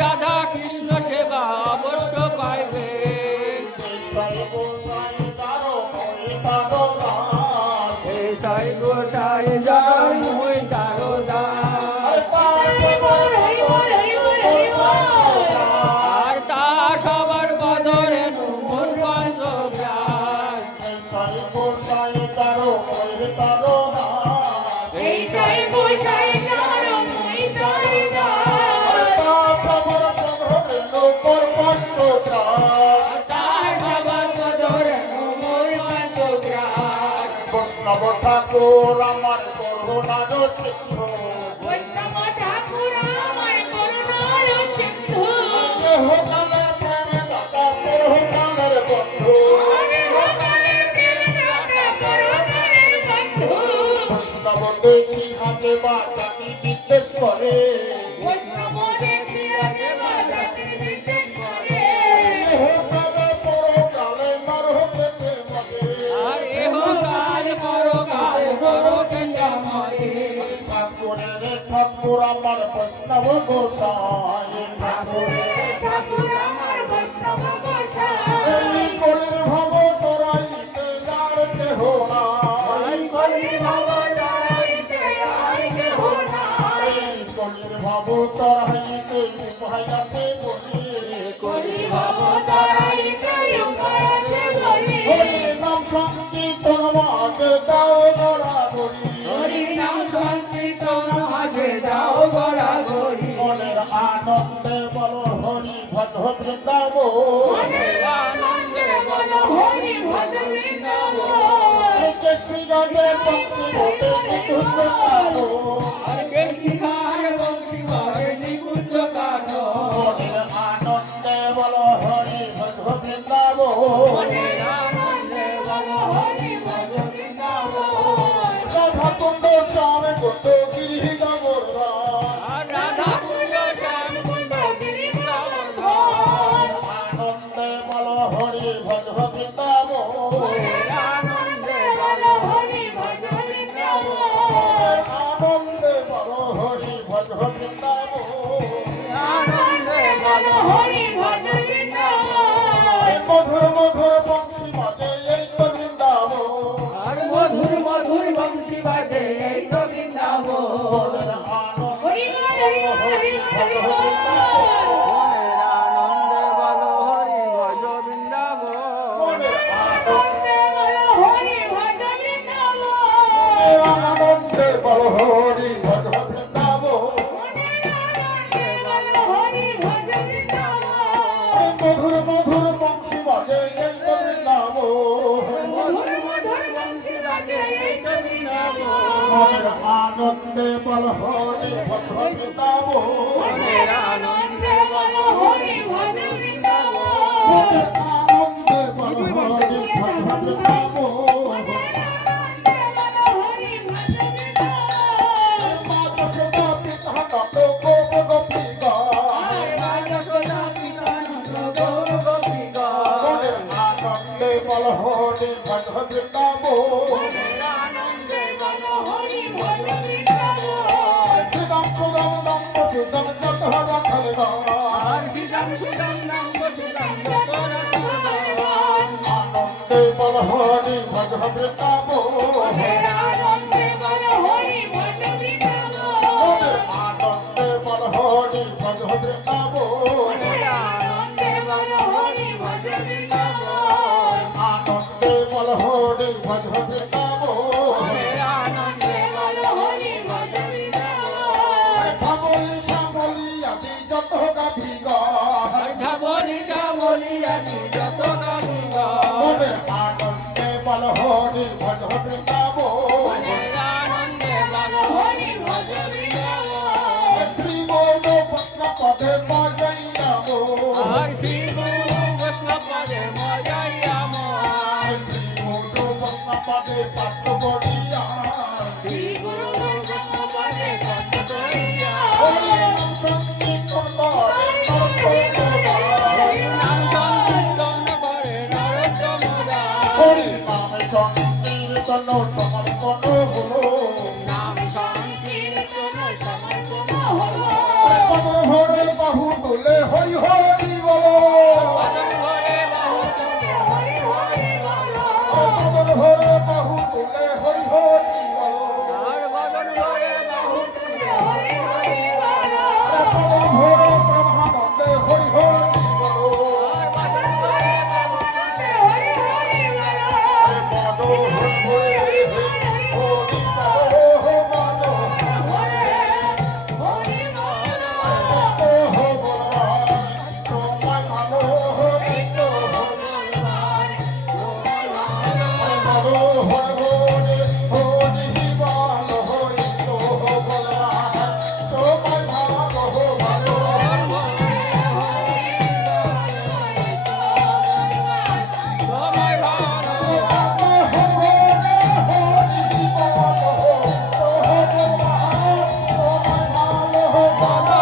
রাধা কৃষ্ণ সেবা অবশ্য পাইবে। সাই গোসাই জয় হই তারো আর তা সবার বদরে মন পঞ্চব্যাস এই সাই গোসাই ঠাকুর আমার করুণার সিন্ধু বৈষ্ণব ঠাকুর আমার করুণার সিন্ধু হোকালের প্রেম দাতা পরহুকালের বন্ধু বৈষ্ণব দেখি হাতে বা জাতি বিদ্বেষ করে বৈষ্ণব দেখি হাতে বা জাতি বিদ্বেষ করে হোকালের পরকালে নরহতে মরে আর এহকাল পরকাল নরকেন্দ্র মরে ঠাকুর আমার বৈষ্ণব গোসাই ঠাকুর আমার বৈষ্ণব গোসাই এই কলির ভব তোরাইতে যার কেহ নাই কলির ভব তারাইতে আর কেহ নাই এই কলির ভব তোরাইতে উপায়াতে বলি কলির ভব তারাইতে উপায়াতে বলি হরি নাম সংকীর্তন মাঝে দাও গড়াগড়ি হরি নাম সংকীর্তন মাঝে যাও গড়াগড়ি মনের আনন্দে বলো হরি ভদ্র বৃন্দাব মনের আনন্দে বলো হরি ভদ্র বৃন্দাবন শ্রী রাজে ভক্তি বলে নিকুঞ্জ কালো আর কৃষ্ণ গান বংশী করে নিকুঞ্জ কানো মনের আনন্দে বলো হরি ভদ্র বৃন্দাব মনের আনন্দে বলো হরি ভদ্র বৃন্দাবন রাধা কুণ্ড শ্যাম কুণ্ড গিরি গবরা আর রাধা কুণ্ড শ্যাম কুণ্ড গিরি গোবর্ধন আনন্দে বলো হরি ভদ্র বৃন্দাব মনের আনন্দে বলো হরি ভদ্র বৃন্দাবন আনন্দে আনন্দে বল হরি ভজ বৃন্দাবন মনের আনন্দে বলো হরি ভজ বৃন্দাবন মনের আনন্দে বল হরি ভজ বৃন্দাবন মা যশোদা পিতা নন্দ গোপ গোপিকা মনের আনন্দে বল হরি ভজ বৃন্দাবন শ্রীরাম সুদাম দম্ব সুদাম যত রাখাল আনন্দে বল হরি ভজ বৃন্দাবন মনের আনন্দে বল হরি ভজ বৃন্দাবন আনন্দে বল হরি ভজ বৃন্দাবন আনন্দে বল হরি ভজ বৃন্দাবন ভাবলি ভাবলি আমি যত গাভি মনে আনন্দে বল হরি ভজ বৃন্দাবন ত্রিভুবন পত্র পদে মজাইয়াম ত্রিভুবন পত্র পদে পাত্র বড়িয়া হরি নাম সংকীর্তন হরি নাম সংকীর্তন সমর্পণ হলো পদর ভরে বাহু তুলে হরি হরি বলো পদর ভরে বাহু তুলে হরি হরি বলো পদর ভরে ব্রহ্মানন্দে হরি হরি বলো মদ হরি হরি Oh,